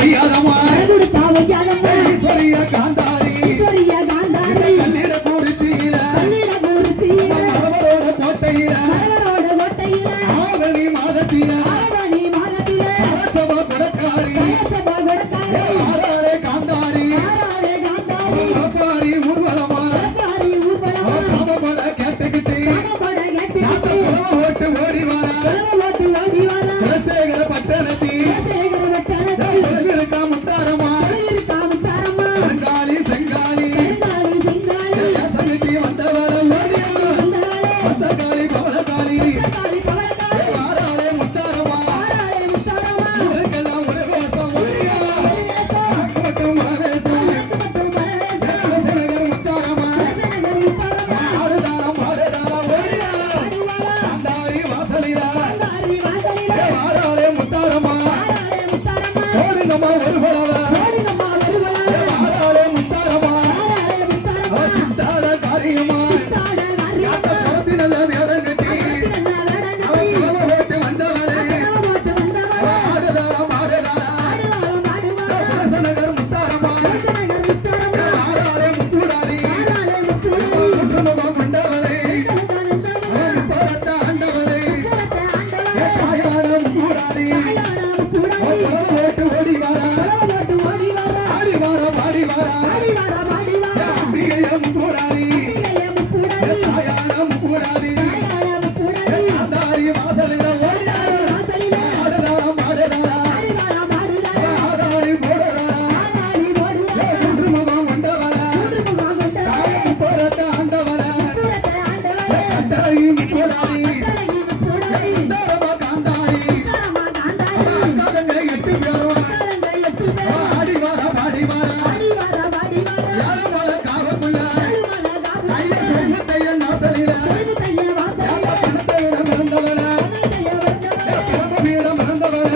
வையாதம்மா கொடுத்தா வையாதம்மா ஈஸ்வரிய காந்தாரி கல்லிட குறிச்சியில அவரோட கோட்டையில ஆவணி மாதத்தில சபா கொடக்காரி ஆறாளே காந்தாரி பாரி ஊர்வலமா சாமபட கேட்டுக்கிட்டு ஓட்டு ஓடி வர குலசேகர பட்டணத்தி இருக்கா முத்தாரமா செங்காலி சங்கட்டி வந்தவள ஓடியா பச்சகாலி கமலகாலி ஆறாளே முத்தாரமா ஊருக்கெல்லாம் ஒரு வேஷம் ஓடியா மட்டும் மனவேசம் முத்தாரமா ஆடுதாளம் ஓடியா காந்தாரி வாசலில ஆறாளே முத்தாரமா ஓடுங்கம்மா ஒரு பலவ ஆறாளே முத்தாரமா சித்தாட காரியமா நல்ல நேரம் கட்டி ஓட்டு வந்தவளே ஆடுதாளம் நகர் முத்தாரமா ஆறாளே முக்கூடாரி முற்றுமுகம் கொண்டவளே முப்பரத்த ஆண்டவளே தாயான முக்கூடாரி ஓட்டு ஓடி வாரா ஆடி வாரா அம்பிகைய முக்கூடாரி தாயான முக்கூடாரி காந்தாரி வாசலில ஓடியா ஆடுதாளம் ஆதாரி போடுறா முற்றுமுகம் கொண்டவள முப்பரத்த ஆண்டவள கட்டாயி முக்கூடாரி காந்தாரி அக்காதங்க 8 பேரும் ஆடி வாரா பாடி வாரா யாருமல காவக்குள்ள ஐயா செய்வத்தைய நாசலில பணத்தையிடம் இருந்தவள பிரம்மபீடம் இருந்தவள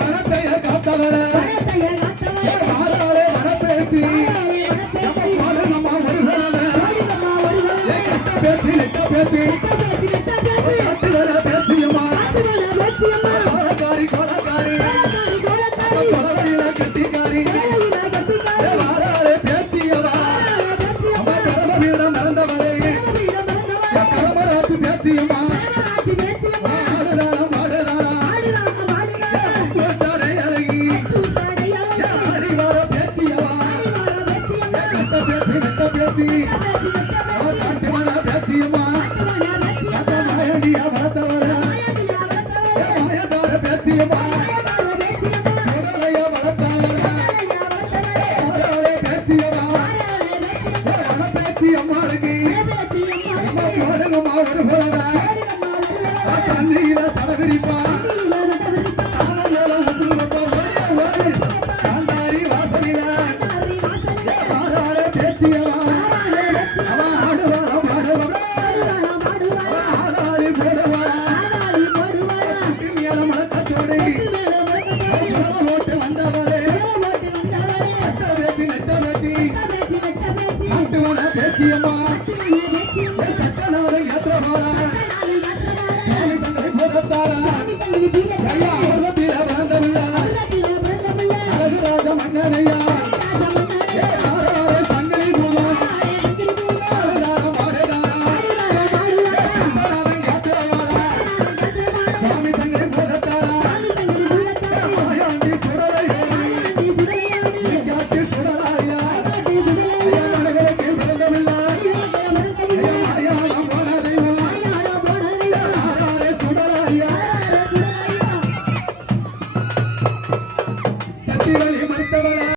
பணத்தைய காத்தவள ஆறாளே வனப்பேச்சி நம்ம ஒரு நெட்ட பேச்சி பேச்சியம்மா கொலகாரி கொலவையில கட்டிக்காரி ஆறாளே பேச்சியவா அம்மா பிரம்மபீடம் இருந்தவளே கரமராசி பேச்சியம்மா ஆடுதாளம் பூச்சாரை அழகி ஆடி வார பேச்சியவா நெட்ட பேச்சி காட்டுமன பேச்சியம்மா மாயடியா வளர்த்தவள மாயதார பேச்சியம்மா சுடலைய வளர்த்தாவள ஆறாளே பேச்சியவா வனப்பேச்சி அம்மாளுக்கு ஓடுங்கம்மா ஒரு போல தண்ணியில சடவிரிப்பா காந்தாரி வாசலில ஆறாளே பேச்சியவா அவ ஆடுவாரா ஆறாளி போடுவாரா மேல மலத்தோடு ஓட்டு வந்தவளே நெட்ட பேச்சி ஆட்டுவன பேச்சியம்மா